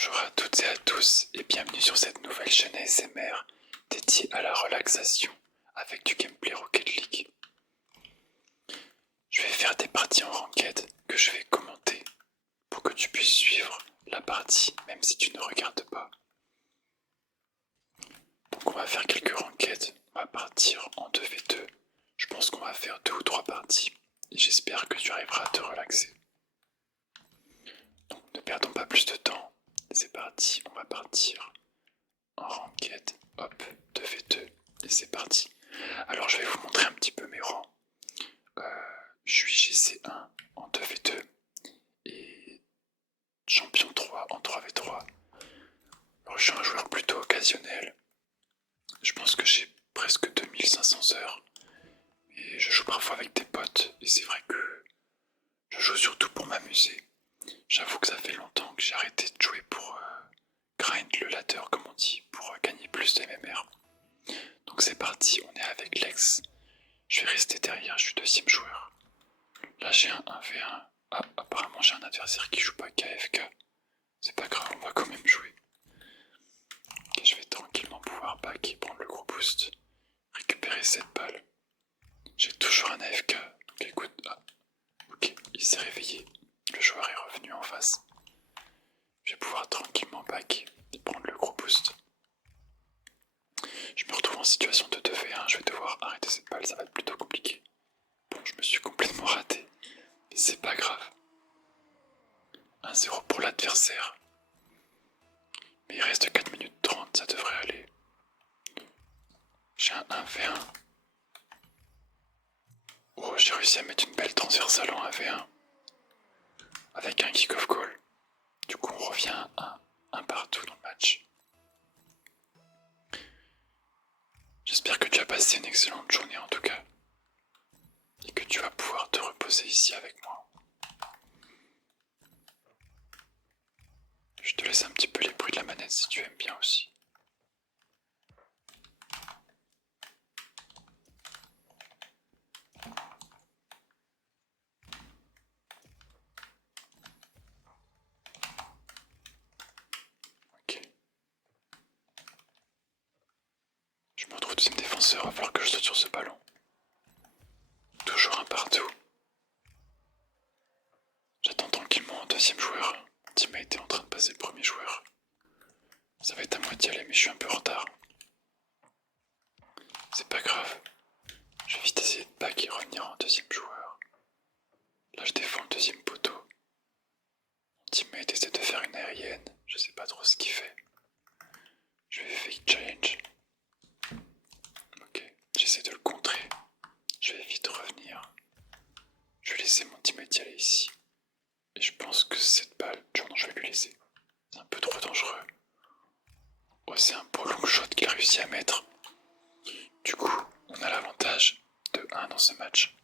Bonjour à toutes et à tous et bienvenue sur cette nouvelle chaîne ASMR dédiée à la relaxation avec du gameplay Rocket League. Je vais faire des parties en ranked que je vais commenter pour que tu puisses suivre la partie même si tu ne regardes pas. Donc on va faire quelques ranked, on va partir en 2v2. Je pense qu'on va faire 2 ou 3 parties et j'espère que tu arriveras à te relaxer. Donc ne perdons pas plus de temps. C'est parti, on va partir en ranked, hop, 2v2, et c'est parti. Alors je vais vous montrer un petit peu mes rangs. Je suis GC1 en 2v2 et champion 3 en 3v3. Alors je suis un joueur plutôt occasionnel. Je pense que j'ai presque 2500 heures. Et je joue parfois avec des potes, et c'est vrai que je joue surtout pour m'amuser. J'avoue que ça fait longtemps que j'ai arrêté de jouer pour grind le ladder comme on dit, pour gagner plus de MMR. Donc c'est parti, on est avec Lex. Je vais rester derrière, je suis deuxième joueur. Là j'ai un 1v1. Ah, apparemment j'ai un adversaire qui joue pas KFK. C'est pas grave, on va quand même jouer. Ok, je vais tranquillement pouvoir back et prendre le gros boost. Récupérer cette balle. J'ai toujours un AFK. Donc écoute, ah, ok, il s'est réveillé. Le joueur est revenu en face. Je vais pouvoir tranquillement back et prendre le gros boost. Je me retrouve en situation de 2v1, je vais devoir arrêter cette balle, ça va être plutôt compliqué. Bon, je me suis complètement raté, mais c'est pas grave. 1-0 pour l'adversaire. Mais il reste 4 minutes 30, ça devrait aller. J'ai un 1v1. Oh, j'ai réussi à mettre une belle transversale en 1v1. Avec un kick-off goal. Du coup, on revient à 1 partout dans le match. J'espère que tu as passé une excellente journée en tout cas. Et que tu vas pouvoir te reposer ici avec moi. Je te laisse un petit peu les bruits de la manette si tu aimes bien aussi. Ok. Je me retrouve deuxième défenseur, il va falloir que je saute sur ce ballon. Toujours un partout. J'attends tranquillement un deuxième joueur. Mon teammate est en train de passer le premier joueur. Ça va être à moi d'y aller mais je suis un peu en retard. C'est pas grave. Je vais vite essayer de back et revenir en deuxième joueur. Là je défends le deuxième poteau. Mon teammate essaie de faire une aérienne. Je sais pas trop ce qu'il fait. Je vais fake challenge. Ok, j'essaie de le contrer. Je vais vite revenir. Je vais laisser mon teammate y aller ici. Et je pense que cette balle, non, je vais lui laisser. C'est un peu trop dangereux. Oh, c'est un beau long shot qu'il a réussi à mettre. Du coup, on a l'avantage de 1 dans ce match.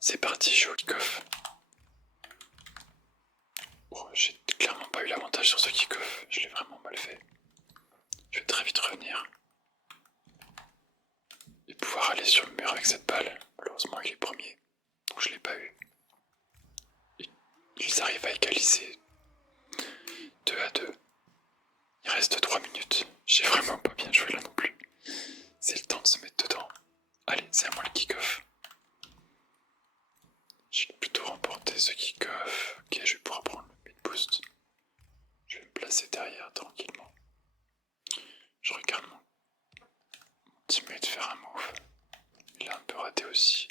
C'est parti, je suis au kick-off. Oh, j'ai clairement pas eu l'avantage sur ce kick-off. Je l'ai vraiment mal fait. Je vais très vite revenir. Et pouvoir aller sur le mur avec cette balle. Malheureusement, il est premier. Donc je l'ai pas eu. Ils arrivent à égaliser 2-2. Il reste 3 minutes. J'ai vraiment pas bien joué là non plus. C'est le temps de se mettre dedans. Allez, c'est à moi le kick-off. J'ai plutôt remporté ce kick-off. Ok, je vais pouvoir prendre le mid boost. Je vais me placer derrière tranquillement. Je regarde mon teammate faire un move. Il a un peu raté aussi.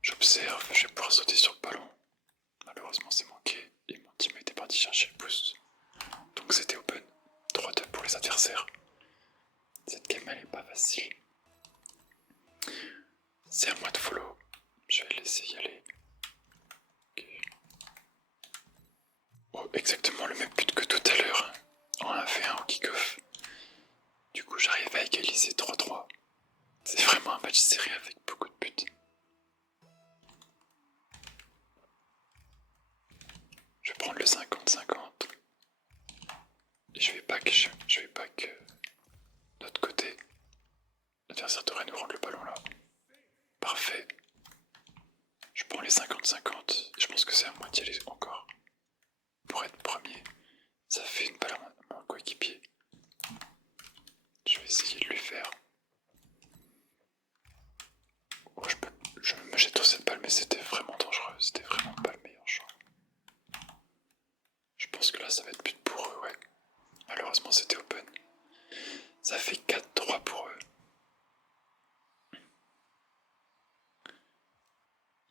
J'observe, je vais pouvoir sauter sur le ballon. Malheureusement c'est manqué et mon teammate est parti chercher le boost. Donc c'était open. 3-2 pour les adversaires. Cette game elle est pas facile. C'est à moi de follow. Je vais laisser y aller. Okay. Oh, exactement le même but que tout à l'heure. En 1v1 au kick-off. Du coup j'arrive à égaliser 3-3. C'est vraiment un match serré avec beaucoup de buts. Je vais prendre le 50-50. Et je vais back de l'autre côté. L'adversaire devrait nous rendre le ballon là. Parfait. Je prends les 50-50. Je pense que c'est à moi d'y aller encore. pense que là ça va être but pour eux, ouais. Malheureusement c'était open. Ça fait 4-3 pour eux.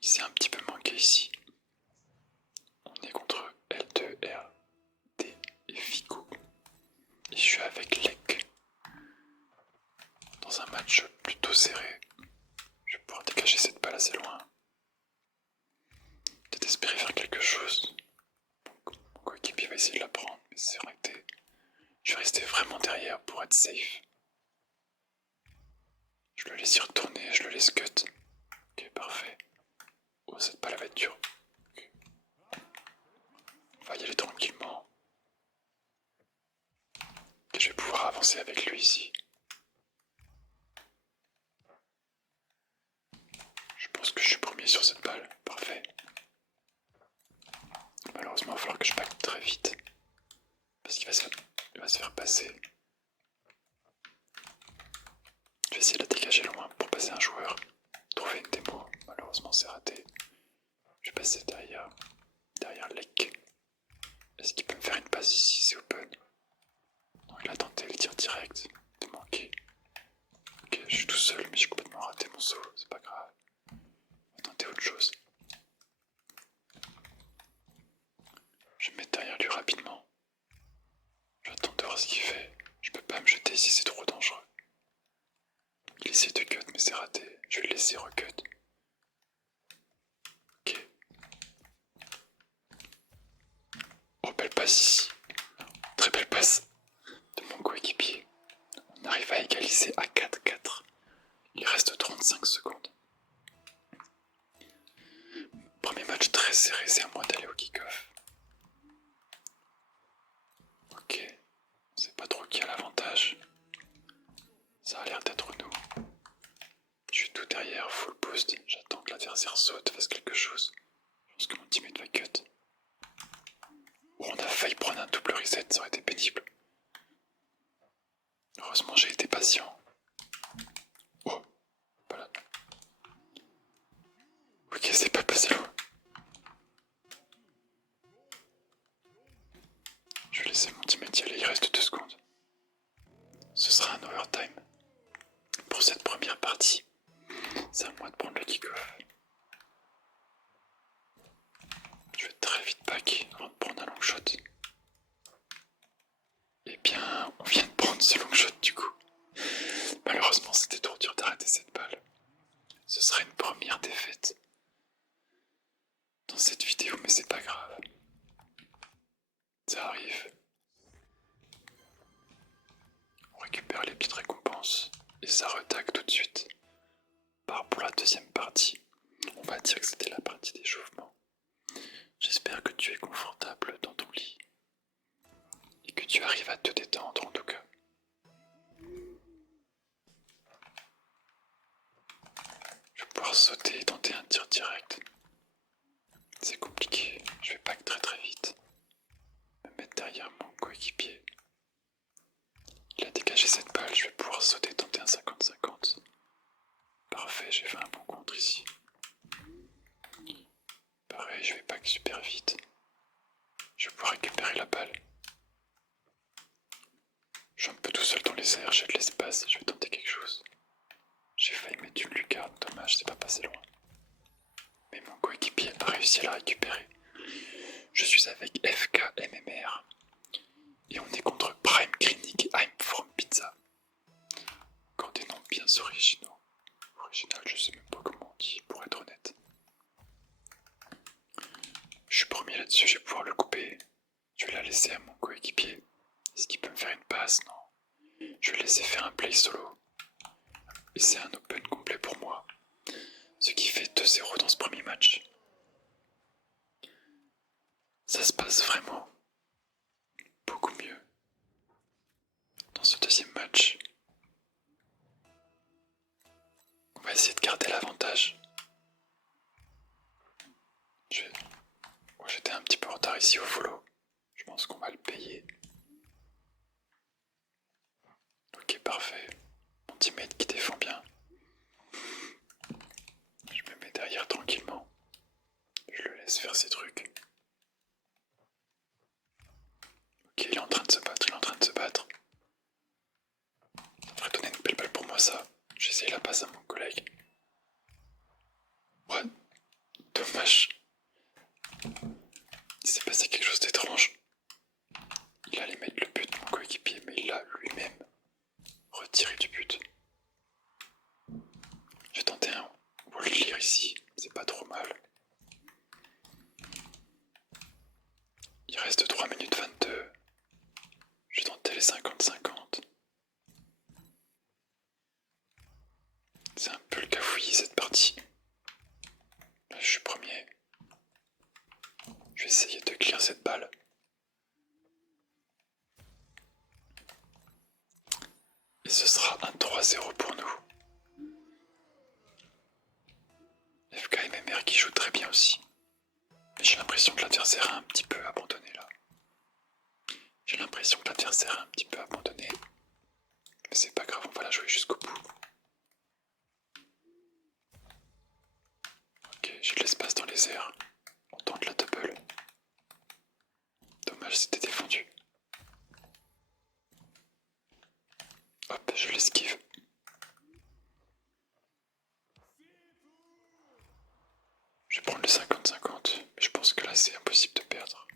Il s'est un petit peu manqué ici. On est contre L2R, D et Fico. Et je suis avec Lek. Dans un match plutôt serré. Je vais pouvoir dégager cette balle assez loin. Peut-être espérer faire quelque chose. Mon coéquipier va essayer de la prendre, mais c'est raté. Je vais rester vraiment derrière pour être safe. Je le laisse y retourner, je le laisse cut. Ok, parfait. Oh, cette balle va être dure. Okay. On va y aller tranquillement. Ok, je vais pouvoir avancer avec lui ici. Je pense que je suis premier sur cette balle. Parfait. Malheureusement, il va falloir que je back très vite. Parce qu'il va se faire passer. Je vais essayer de la dégager loin pour passer un joueur. Trouver une démo. Malheureusement, c'est raté. Je vais passer derrière Lek. Est-ce qu'il peut me faire une passe ici? C'est open. Non, il a tenté le tir direct. C'est manqué. Ok, je suis tout seul, mais j'ai complètement raté mon saut. C'est pas grave. On va tenter autre chose. Je vais me mettre derrière lui rapidement. J'attends de voir ce qu'il fait. Je peux pas me jeter ici, c'est trop dangereux. Il essaie de cut, mais c'est raté. Je vais le laisser recut. Ok. Oh, belle passe ici. Très belle passe de mon coéquipier. On arrive à égaliser à 4-4. Il reste 35 secondes. Premier match très serré, c'est à moi d'aller au kick-off. Ok. On sait pas trop qui a l'avantage. Ça a l'air d'être nous. Je suis tout derrière, full boost. J'attends que l'adversaire saute, fasse quelque chose. Je pense que mon teammate va cut. Oh, on a failli prendre un double reset, ça aurait été pénible. Heureusement, j'ai été patient. Oh, pas là. Ok, c'est pas passé loin. Je vais laisser mon teammate y aller, il reste 2 secondes. Ce sera un overtime. Pour cette première partie, c'est à moi de prendre le kick-off. Je vais très vite back avant de prendre un long shot. Eh bien, on vient de prendre ce long shot du coup. Malheureusement, c'était trop dur d'arrêter cette balle. Ce serait une première défaite dans cette vidéo, mais c'est pas grave. Ça arrive. On récupère les petites récompenses et ça retaque tout de suite. Pour la deuxième partie, on va dire que c'était la partie d'échauffement. J'espère que tu es confortable dans ton lit et que tu arrives à te détendre en tout cas. Je vais pouvoir sauter et tenter un tir direct. C'est compliqué, je vais back très vite. Me mettre derrière mon coéquipier. Il a dégagé cette balle, je vais pouvoir sauter et tenter un 50-50. Parfait, j'ai fait un bon contre ici. Pareil, je vais back super vite. Je vais pouvoir récupérer la balle. Je suis un peu tout seul dans les airs, j'ai de l'espace, je vais tenter quelque chose. J'ai failli mettre une lucarne, dommage, c'est pas passé loin. Mais mon coéquipier a réussi à la récupérer. Je suis avec FK MMR. Et on est contre Prime Clinic et I'm From Pizza. Encore des noms bien originaux. Original, je sais même pas comment on dit, pour être honnête. Je suis premier là-dessus, je vais pouvoir le couper. Je vais la laisser à mon coéquipier. Est-ce qu'il peut me faire une passe? Non. Je vais laisser faire un play solo. Et c'est un open complet pour moi. Ce qui fait 2-0 dans ce premier match. Ça se passe vraiment beaucoup mieux dans ce deuxième match. On va essayer de garder l'avantage. J'étais un petit peu en retard ici au follow. Je pense qu'on va le payer. Ok, parfait. Mon teammate qui défend bien. Je me mets derrière tranquillement. Je le laisse faire ses trucs. s'est passé quelque chose d'étrange. Il allait mettre le but de mon coéquipier, mais il l'a lui-même retiré du but. J'ai tenté un wall clear ici, c'est pas trop mal. Il reste 3 minutes 22. Je vais tenter les 50-50. C'est un peu le cafouillis cette partie. Là, je suis premier. Je vais essayer de clear cette balle. Et ce sera un 3-0 pour nous. FKMMR qui joue très bien aussi. Mais j'ai l'impression que l'adversaire a un petit peu abandonné là. J'ai l'impression que l'adversaire a un petit peu abandonné. Mais c'est pas grave, on va la jouer jusqu'au bout. Ok, j'ai de l'espace dans les airs. On tente la double. Dommage, c'était défendu. Hop, je l'esquive. Je vais prendre le 50-50, mais je pense que là c'est impossible de perdre.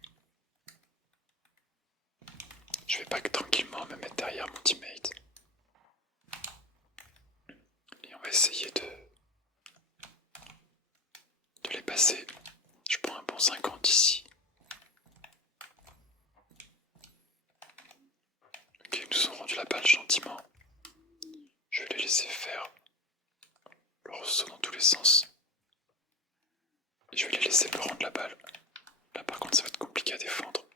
Je vais back tranquillement me mettre derrière mon teammate. Et on va essayer de les passer. Je prends un bon 50 ici. Ok, ils nous ont rendu la balle gentiment. Je vais les laisser faire leur saut dans tous les sens. Et je vais les laisser me rendre la balle. Là par contre ça va être compliqué à défendre.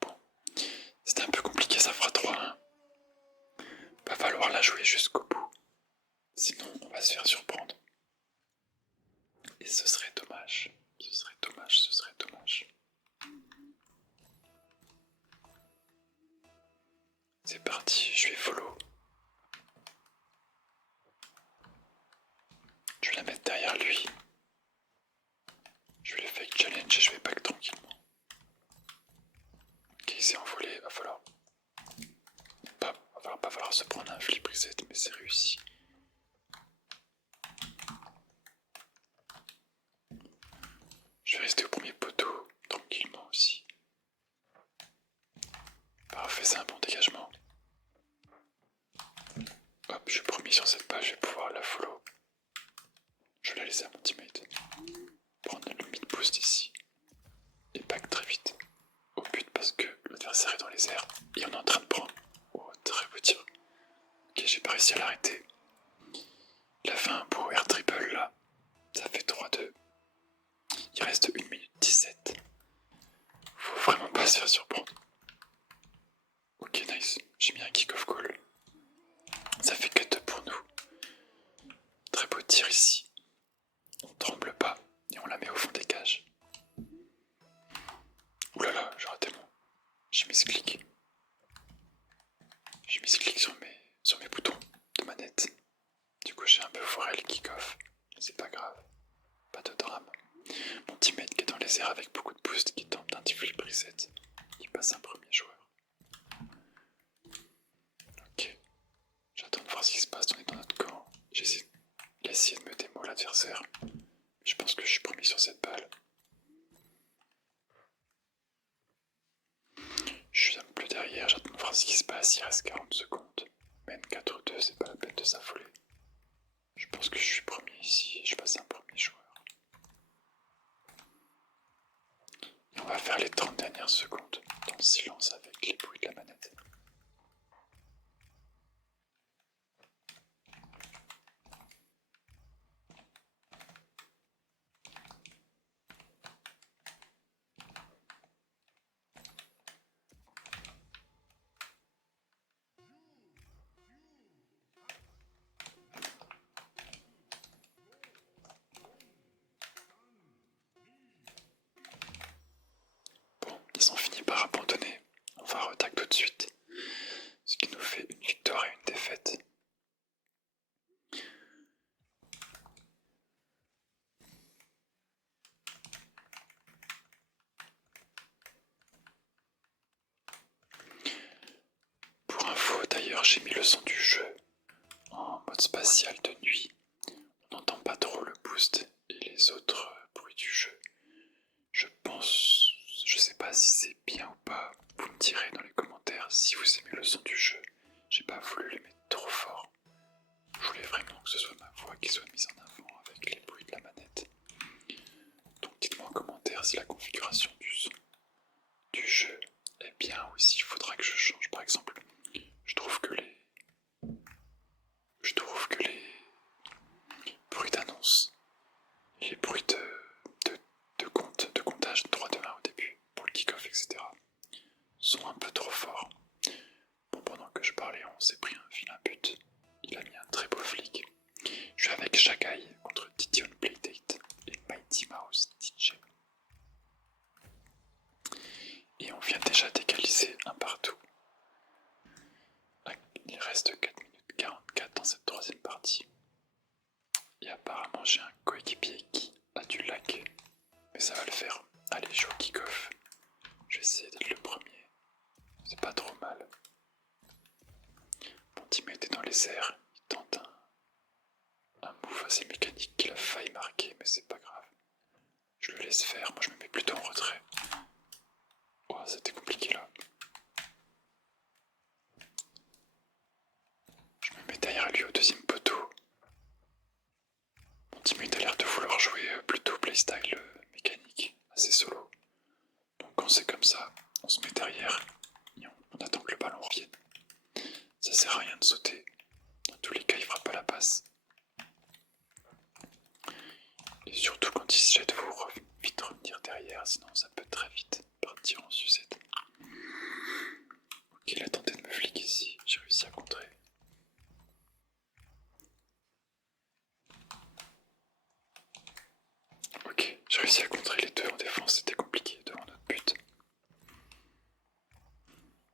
Bon, c'était un peu compliqué, ça fera 3-1. Va falloir la jouer jusqu'au bout. Sinon on va se faire surprendre. Et ce serait dommage. Ce serait dommage, ce serait dommage. C'est parti, je vais follow. Je vais la mettre derrière lui. Je vais le fake challenge et je vais back tranquillement. Ok, il s'est envolé, va falloir pas falloir se prendre un flip reset, mais c'est réussi. Je vais rester au premier poteau, tranquillement aussi. Parfait, c'est un bon dégagement. Hop, je suis premier sur cette page, je vais pouvoir la follow. Je vais la laisser à mon teammate. Prendre le mid boost ici. Et back très vite au but parce que l'adversaire est dans les airs. Et on est en train de prendre. Oh, très beau tir. Ok, j'ai pas réussi à l'arrêter. Il a fait un beau air triple là. Ça fait 3-2. Il reste 1 minute 17. Faut vraiment pas se faire surprendre. Ok, nice. J'ai mis un kick-off goal. Ça fait 4-2 pour nous. Très beau tir ici. On tremble pas et on la met au fond des cages. Oulala, j'ai raté mon. J'ai mis ce clic. J'ai mis ce clic sur mes boutons de manette. Du coup, j'ai un peu foiré le kick-off. C'est pas grave. Pas de drame. Mon teammate qui est dans les airs avec beaucoup de boost qui tente un petit flip reset. Il passe un premier joueur. Ok. J'attends de voir ce qui se passe. On est dans notre camp. Il a essayé de me démo l'adversaire. Je pense que je suis premier sur cette balle. Je suis un peu derrière. J'attends de voir ce qui se passe. Il reste 40 secondes. Mène 4-2, c'est pas la peine de s'affoler. Je pense que je suis premier ici et je passe un premier joueur. Et on va faire les 30 dernières secondes dans le silence avec les bruits de la manette. Bon, ils ont fini par abandonner. On va retac tout de suite. Ce qui nous fait une victoire et une défaite. Pour info, d'ailleurs, j'ai mis le son du jeu en mode spatial de nuit. On n'entend pas trop le boost et les autres bruits du jeu. pas si c'est bien ou pas. Vous me direz dans les commentaires si vous aimez le son du jeu. J'ai pas voulu le mettre trop fort. Je voulais vraiment que ce soit ma voix qui soit mise en avant avec les bruits de la manette. Donc dites-moi en commentaire si la configuration du son du jeu est bien ou s'il faudra que je change. Par exemple, je trouve que les bruits d'annonce, les bruits de comptage 3, 2, 1 au début, pour le kick-off, etc., sont un peu trop forts. Bon, pendant que je parlais, on s'est pris un vilain but. Il a mis un très beau flic. Je suis avec Shagai contre Didion Playdate et Mighty Mouse DJ. Et on vient déjà d'égaliser un partout. Il reste 4 minutes 44 dans cette troisième partie. Et apparemment j'ai un coéquipier qui a du lag. Mais ça va le faire. Allez, je joue au kick-off. Je vais essayer d'être le premier. C'est pas trop mal. Mon teammate est dans les airs. Il tente un move assez mécanique qu'il a failli marquer, mais c'est pas grave. Je le laisse faire. Moi je me mets plutôt en retrait. Oh, c'était compliqué là. Je me mets derrière lui au deuxième poteau. Mon teammate a l'air de vouloir jouer plutôt playstyle mécanique, assez solo. Donc quand c'est comme ça, on se met derrière et on attend que le ballon revienne. Ça sert à rien de sauter. Dans tous les cas, il fera pas la passe. Et surtout quand il se jette, vous vite revenir derrière, sinon ça peut très vite partir en sucette. Ok, il a tenté de me flic ici, j'ai réussi à contrer. Ok, j'ai réussi à contrer les deux en défense, c'était compliqué devant notre but.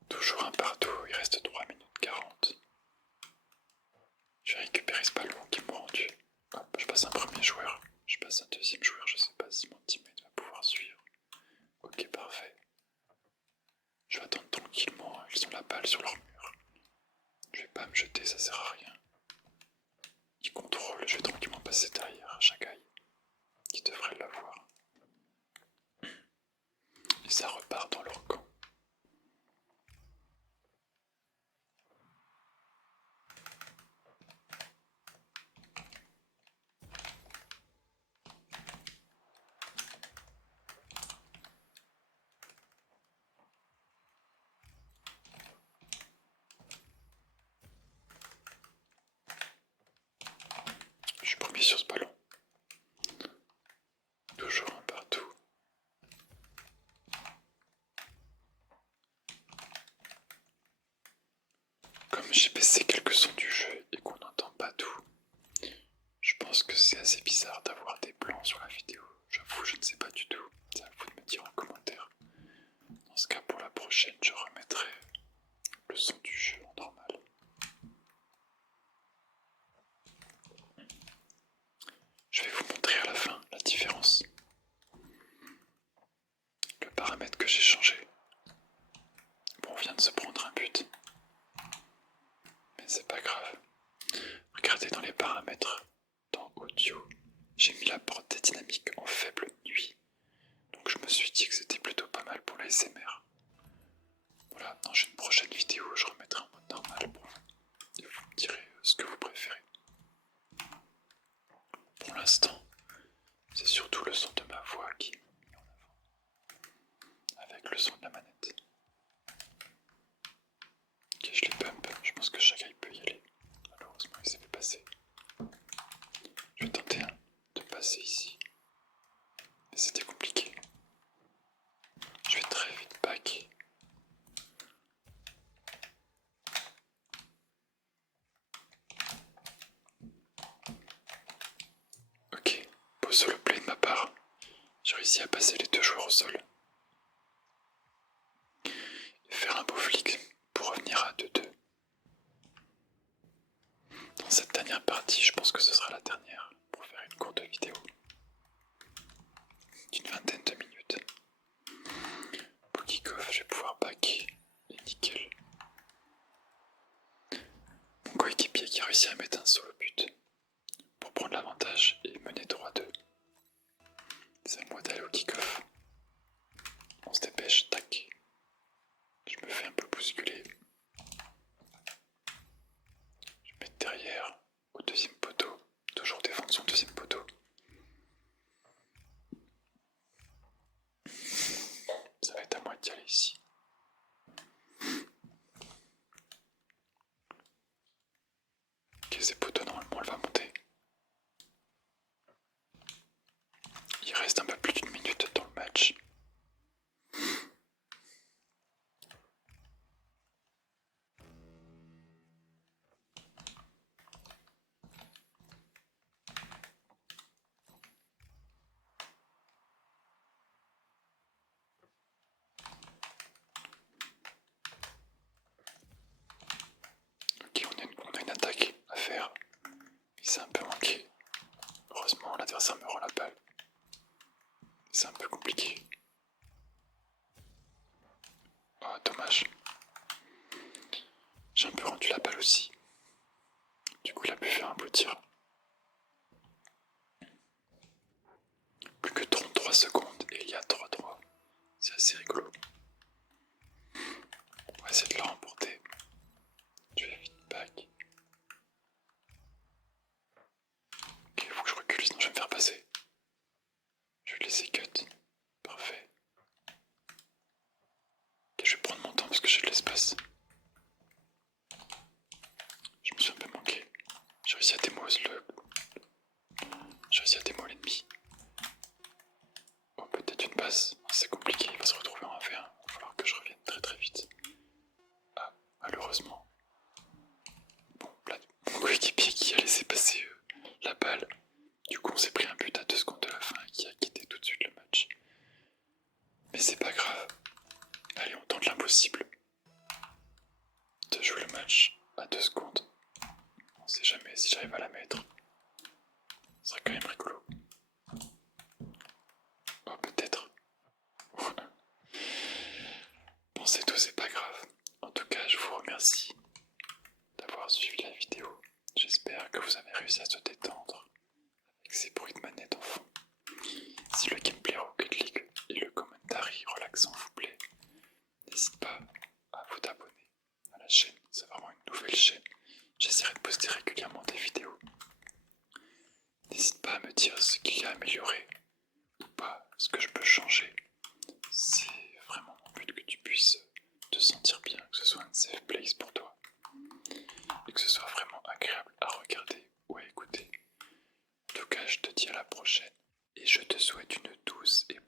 Toujours un partout, il reste 3 minutes 40. Je vais récupérer ce ballon qui m'a rendu. Hop, je passe un premier joueur, je passe un deuxième joueur, je sais pas si mon teammate va pouvoir suivre. Ok, parfait. Je vais attendre tranquillement, ils ont la balle sur leur mur. Je vais pas me jeter, ça sert à rien. Ils contrôlent, je vais tranquillement passer derrière Shagai, qui devrait l'avoir. Et ça repart dans leur camp. Je suis premier sur ce ballon. Toujours un partout. Comme j'ai baissé quelques sons du jeu et qu'on n'entend pas tout, je pense que c'est assez bizarre d'avoir des blancs sur la vidéo. J'avoue, je ne sais pas du tout. C'est à vous de me dire en commentaire. Dans ce cas, pour la prochaine, je remettrai le son du jeu en normal. Je vais vous montrer à la fin la différence. Le paramètre que j'ai changé. Bon, on vient de se prendre un but. Mais c'est pas grave. Regardez dans les paramètres, dans audio, j'ai mis la portée dynamique en faible nuit. Donc je me suis dit que c'était plutôt pas mal pour la SMR. Voilà, dans une prochaine vidéo, je remettrai en mode normal pour vous. Et vous me direz ce que vous préférez. Pour l'instant, c'est surtout le son de ma voix qui est mis en avant. Avec le son de la manette. Ok, je les pump. Je pense que chacun peut y aller. Malheureusement, il s'est fait passer. Je vais tenter de passer ici. Mais c'était compliqué. Je vais très vite back. Ok, beau solo play de ma part. J'ai réussi à passer les deux joueurs au sol. Et faire un beau flic pour revenir à 2-2. Dans cette dernière partie, je pense que ce sera la dernière pour faire une courte vidéo d'une vingtaine de minutes. Pour kick-off, je vais pouvoir back et nickel. Mon coéquipier qui a réussi à mettre un solo but pour prendre l'avantage et mener 3-2. C'est à moi d'aller au kick-off. On se dépêche, tac. Je me fais un peu bousculer. Je vais mettre derrière, au deuxième poteau. Toujours défendre son deuxième poteau. Ça va être à moi d'y aller ici. Ok, ces poteaux, normalement, elle va monter. Il reste un peu plus d'une minute dans le match. Ok, on a une attaque à faire. Il s'est un peu manqué. Heureusement, l'adversaire me rend la balle. C'est un peu compliqué. Oh, dommage. J'ai un peu rendu la balle aussi. Du coup, il a pu faire un beau tir. Plus que 33 secondes et il y a 3-3. C'est assez rigolo. On va essayer de la remporter. Je vais vite back. Ok, il faut que je recule, sinon je vais me faire passer. Je vais laisser cut. Parfait. Ok, je vais prendre mon temps parce que j'ai de l'espace. Je me suis un peu manqué. J'ai réussi à démo l'ennemi. Oh, peut-être une passe. C'est compliqué, il va se retrouver en 1v1. Il va falloir que je revienne très très vite. Ah, malheureusement. Bon, là, mon coéquipier qui a laissé passer la balle. Du coup, on s'est pris un but à 2 secondes de la fin qui a quitté tout de suite le match. Mais c'est pas grave. Allez, on tente l'impossible. De jouer le match à 2 secondes. On sait jamais si j'arrive à la mettre. Ce serait quand même rigolo. Oh, peut-être. Bon, c'est tout, c'est pas grave. En tout cas, je vous remercie d'avoir suivi la vidéo. J'espère que vous avez réussi à se détendre avec ces bruits de manette en fond. Si le gameplay Rocket League et le commentary relaxant vous plaît, n'hésitez pas à vous abonner à la chaîne. C'est vraiment une nouvelle chaîne. J'essaierai de poster régulièrement des vidéos. N'hésite pas à me dire ce qu'il y a à améliorer ou pas, ce que je peux changer. C'est vraiment mon but que tu puisses te sentir bien, que ce soit un safe place pour toi et que ce soit vraiment agréable à regarder ou à écouter. En tout cas, je te dis à la prochaine et je te souhaite une douce et